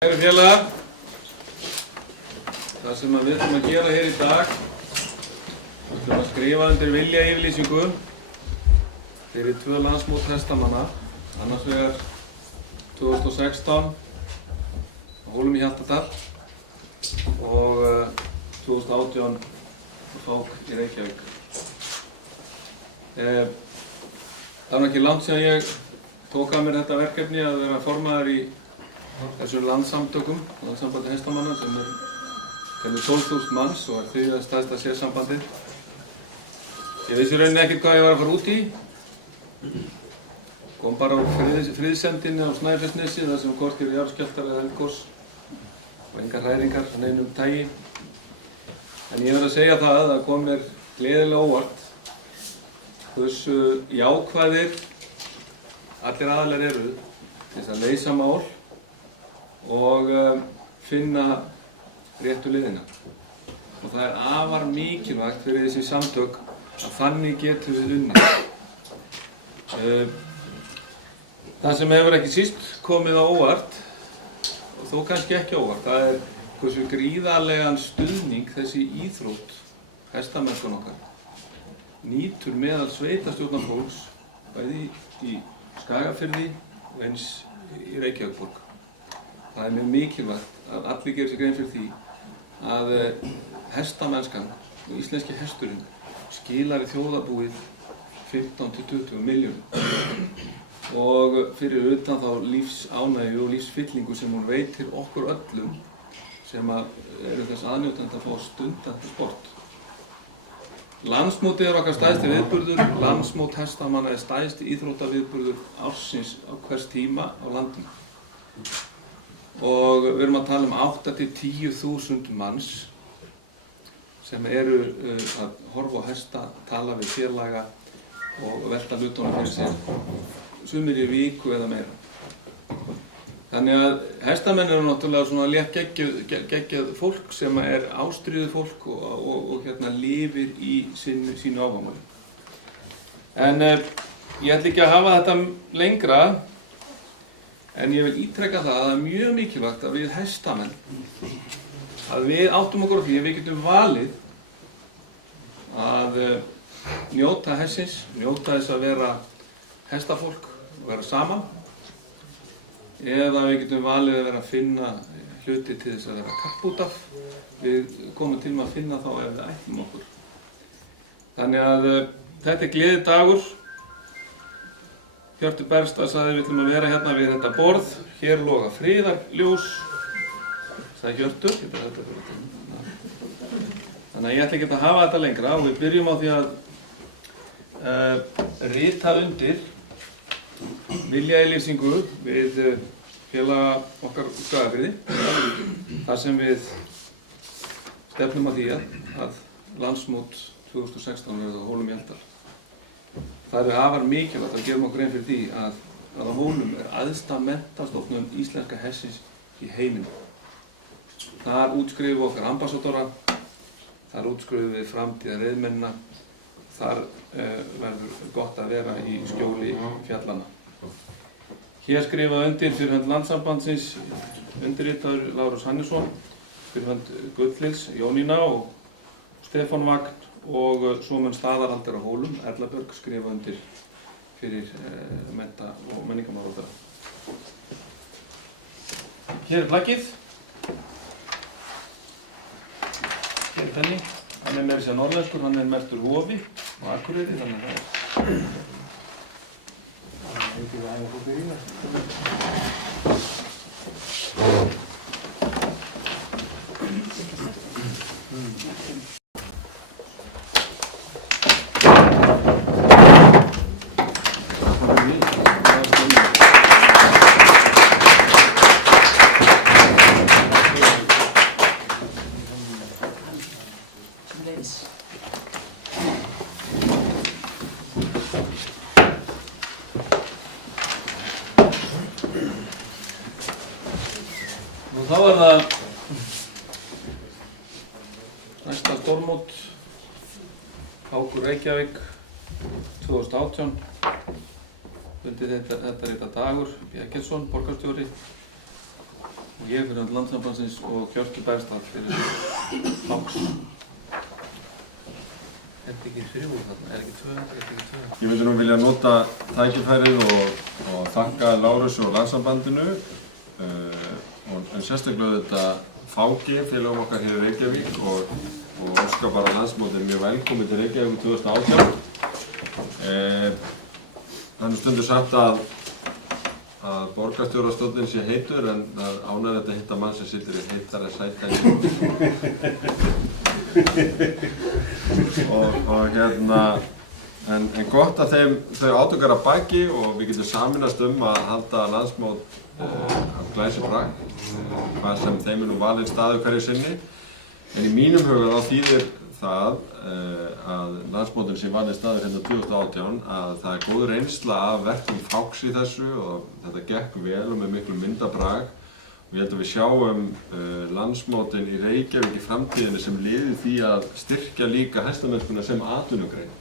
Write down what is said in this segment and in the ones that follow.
Kæru félagar, það sem við ætlum að gera hér í dag, við ætlum að skrifa undir viljayfirlýsingu fyrir 2 landsmót hestamanna, annars vegar 2016 á Hólum í Hjaltadal og 2018 á Fák í Reykjavík. Það var ekki langt síðan ég tók að mér þetta verkefni að vera formaður í þessum landssamtökum, landssambandi hestamanna sem telur 12.000 manns og er þriðja stærsta sérsambandið. Ég vissi í rauninni ekkert hvað ég var að fara út í. Kom bara á friðsendinni á Snæfellsnesi þar sem hvorki eru jarðskjálftar eða eldgos og engar hræringar af neinum tagi. En ég verð að segja það að kom mér gleðilega óvart hversu jákvæðir allir aðilar eru til þess að leysa mál og finna réttu leiðina. Og það er afar mikilvægt fyrir þessi samtök að þannig getum við unnið. Það sem hefur ekki síst komið á óvart, og þó kannski ekki óvart, það er hversu gríðarlegan stuðning þessi íþrótt, hestamennskan okkar, nýtur meðal sveitarstjórnarfólks, bæði í Skagafirði og eins í Reykjavík. Það er mjög mikilvægt að allir gera sér grein fyrir því að hestamennskan og íslenski hesturinn skilar í þjóðarbúið 15–20 milljónum og fyrir utan þá lífsánægju og lífsfyllingu sem hún veitir okkur öllum sem eru þess aðnjótandi að fá stundandi sport. Landsmótið er okkar stærsti viðburður, landsmót hestamanna er stærsti íþróttaviðburður ársins á hvers tíma á landinu. Og við erum að tala 8–10.000 manns sem eru að horfa á hesta, tala við félaga og velta hlutunum fyrir sér, sumir í viku eða meira. Þannig að hestamenn eru náttúrulega svona létt geggjað fólk sem er ástríðuð fólk og lifir í sínu áhugamáli. En ég ætla ekki að hafa þetta lengra. En ég vil ítreka það að það er mjög mikilvægt að við hestamenn, að við áttum okkur á því að við getum valið að njóta hestsins, njóta þess að vera hestafólk og vera saman, eða við getum valið að vera að finna hluti til þess að vera kapp út af. Við komum til með að finna þá ef við ætlum okkur. Þannig að þetta er gleðidagur. Hjörtur Bergstad sagði við ætlum að vera hérna við þetta borð, hér loga friðarljós, sagði Hjörtur. Þannig að ég ætla ekki að hafa þetta lengra og við byrjum á því að rita undir viljayfirlýsingu við félaga okkar í Skagafirði, þar sem við stefnum að því að landsmót 2016 verður á Hólum í Hjaltadal. Það er afar mikilvægt að gerum okkur grein fyrir því að á Hólum er æðsta menntastofnun íslenska hestsins í heiminum. Þar útskrifum við okkar ambassadora, þar útskrifum við framtíðar reiðmennina, þar verður gott að vera í skjóli fjallanna. Hér skrifa undir fyrir hönd Landssambandsins undirritaður Lárus Hannesson, fyrir hönd Gullils, Jónína og Stefán Vagn og svo mun staðarhaldir á Hólum, Erla Björg, skrifa undir fyrir mennta- og menningarmálaráðherra. Hér er plaggið. Hér er Benni, hann er meira að segja norðlenskur, hann er merktur Hofi á Akureyri, þannig að það er ekki það að fór fyrir Þá er það næsta stórmót, Fákur Reykjavík 2018. Undir þetta rita Dagur B. Eggertsson, borgarstjóri. og ég fyrir hönd Landssambandsins og Hjörtur Bergstall fyrir Fáks. Er þetta ekki 3 þarna? Er ekki 2? Ég myndi nú vilja nota tækifærið og þakka Lárusi og Landssambandinu en sérstaklega þetta Fáki, félagum okkar hér í Reykjavík og óska bara landsmótið mjög velkomið til Reykjavík 2018. Það er stundu sagt að borgarstjórastóllinn sé heitur en það er ánægilegt að hitta mann sem situr í heitara sæti. En gott að þau átök að baki og við getum sameinast að halda landsmót af glæsibrag, hvað sem þeim nú valinn staður hverju sinni. En í mínum huga þá þýðir það að landsmótin sé valinn staður hérna 2018 að það er góð reynsla af verkum Fáks í þessu og þetta gekk vel og með miklu myndabrag. Og ég held að við sjáum landsmótin í Reykjavík í framtíðinni sem liði því að styrkja líka hestamennskuna sem atvinnugrein.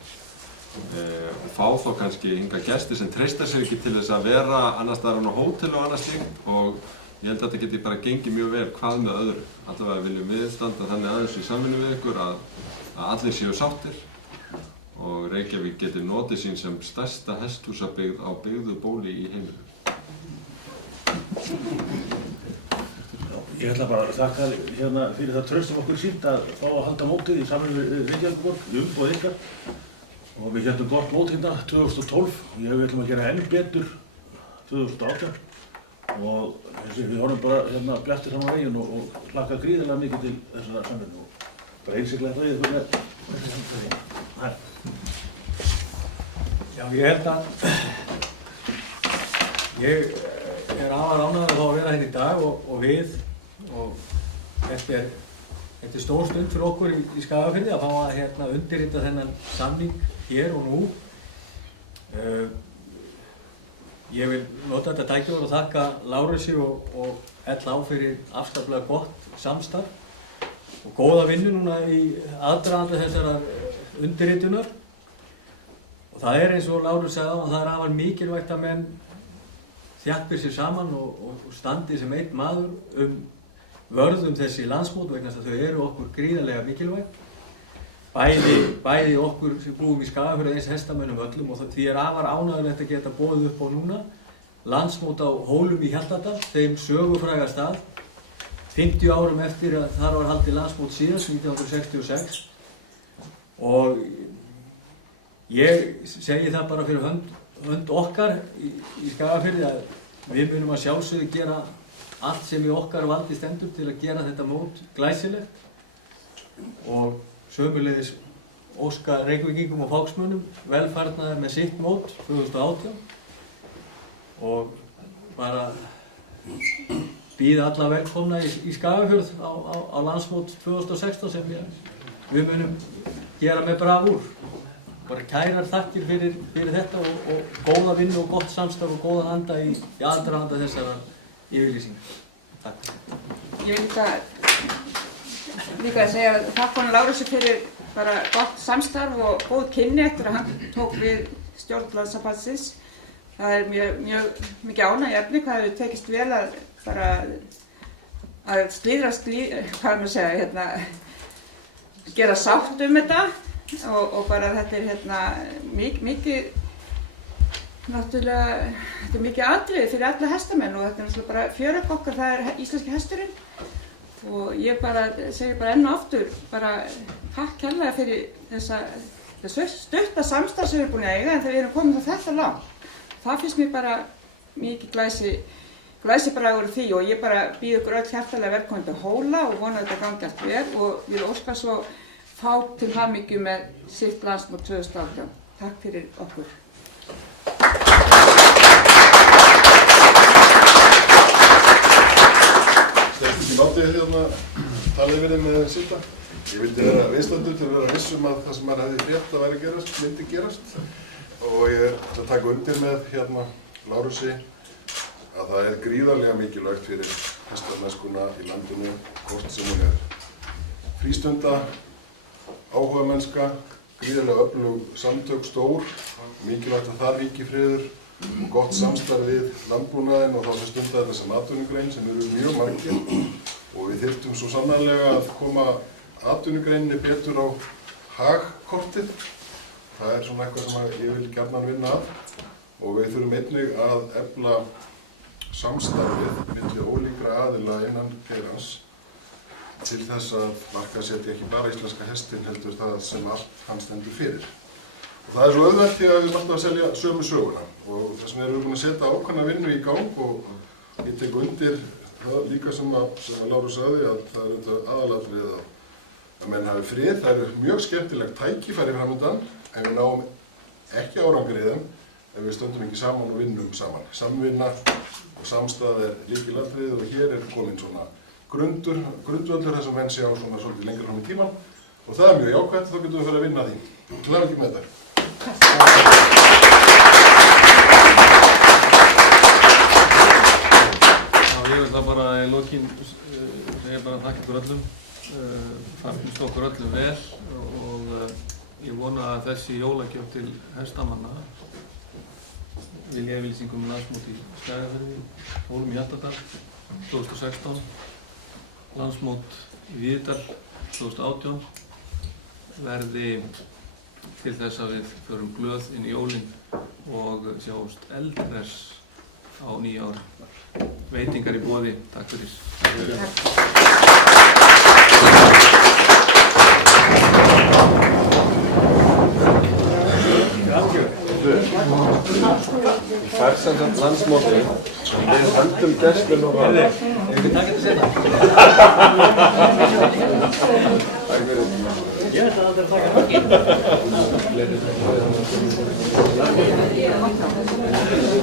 Og fá þá kannski hingað gesti sem treysta sér ekki til þess að vera annars staðar á hótel og annars slíkt og ég held að þetta geti bara gengið mjög vel hvað með öðru. Allavega viljum við standa þannig aðeins í samvinnu við ykkur að allir séu sáttir og Reykjavík geti notið sín sem stærsta hesthúsabyggð á byggðu bóli í heiminum. Ég ætla bara að þakka hérna fyrir það traust sem okkur sýnt að fá að halda mótið í samvinnu við Reykjavíkurborg, í umboð ykkar. Og við héldum gott mót hérna 2012 og við ætlum að gera enn betur 2018 og við horfum bara hérna bjartir saman veginn og hlakka gríðarlega mikið til þessara samvinnu og bara einsiglega það við með þessi samtali. Já, ég held að ég er afar ánægður að fá að vera hérna í dag og við og þetta er stór stund fyrir okkur í Skagafirði að fá að undirrita þennan samning hér og nú. Ég vil nota þetta tækifæri og þakka Lárusi og LH fyrir afskaplega gott samstarf og góða vinnu núna í aðdraganda þessarar undirritunar. Og það er eins og Lárus sagði áðan, það er afar mikilvægt að menn þjappir sér saman og standi sem einn maður vörðum þessi landsmót vegna þess að þau eru okkur gríðarlega mikilvæg. Bæði okkur sem búum í Skagafirði eins hestamönnum öllum og því er afar ánægjulegt að geta boðið upp á núna landsmót á Hólum í Hjaltadal, þeim sögufræga stað, 50 árum eftir að þar var haldið landsmót síðast, 1966. Og ég segi það bara fyrir hönd okkar í Skagafirði að við munum að sjálfsögðu gera allt sem í okkar valdi stendur til að gera þetta mót glæsilegt og sömuleiðis óska Reykvíkingum og Fáksmönnum velfarnaðar með sitt mót 2018 og bara býða alla velkomna í Skagafjörð á landsmót 2016 sem við munum gera með bravúr. Bara kærar þakkir fyrir þetta og góða vinnu og gott samstarf og góðan anda í aðdraganda þessara yfirlýsingar. Takk. Ég vil líka að segja takk honum Lárusi fyrir bara gott samstarf og góð kynni eftir að hann tók við stjórn Landssambandsins. Það er mjög mikið ánægjuefni hvað hefur tekist vel að gera sátt þetta og bara þetta er mikið náttúrulega, þetta er mikið atriði fyrir alla hestamenn og þetta er náttúrulega bara fjörögg okkar, það er íslenski hesturinn. Og ég segi bara enn og aftur takk kærlega fyrir þessa stutta samstarf sem við erum búin að eiga en þegar við erum komin þetta langt. Það finnst mér bara mikið glæsibragur því og ég bara býð ykkur öll hjartanlega velkomin til Hóla og vona að þetta gangi allt vel og ég óska svo Fák til hamingju með sitt landsmót 2018. Takk fyrir okkur. Látið talið verið með sitta. Ég vildi vera viðstaddur til að vera viss að það sem maður hefði frétt að væri gerast, myndi gerast. Og ég ætla að taka undir með Lárusi að það er gríðarlega mikilvægt fyrir hestamennskuna í landinu, hvort sem hún frístunda, áhugamennska, gríðarlega öflug samtök stór mikilvægt að það ríki friður og gott samstarf við landbúnaðinn og þá sem stundar þetta sem atvinnugrein sem eru mjög margir og við þyrftum svo sannarlega að koma atvinnugreininni betur á hagkortið. Það er svona eitthvað sem ég vil gjarnan vinna að og við þurfum einnig að efla samstarfið milli ólíkra aðila innan geirans til þess að markaðssetja ekki bara íslenska hestinn heldur það sem allt hann stendur fyrir. Og það er svo auðvelt því að við erum alltaf að selja sömu söguna og þess vegna erum við búin að setja ákveðna vinnu í gang og ég tek undir það líka sem Lárus sagði að það er auðvitað aðalatriðið að menn hafi frið. Það eru mjög skemmtilegt tækifæri framöndan en við náum ekki árangri í þeim ef við stöndum ekki saman og vinnum saman. Samvinna og samstað er lykilatriðið og hér er komin svona grundvöllur þess að menn sé á svona svolítið lengra fram í tíman og það er mjög jákvæmt og þá getum við fyrir að vinna því. Til hamingju með þetta. Ég vil það bara í lokin segja bara þakka ykkur öllum, farnist okkur öllum vel og ég vona að þessi jólagjöf til hestamanna viljayfirlýsingum landsmót í Skagafirði, Hólum í Hjaltadal 2016, landsmót í Víðidal 2018 verði til þess að við förum glöð inn í jólin og sjáumst eldhress á nýja ári. Veitingar í boði. Takk fyrir. Í færsamt landsmóti við höndum gestur og Ef við takk þetta sena. Takk fyrir. Ég ætla að taka það.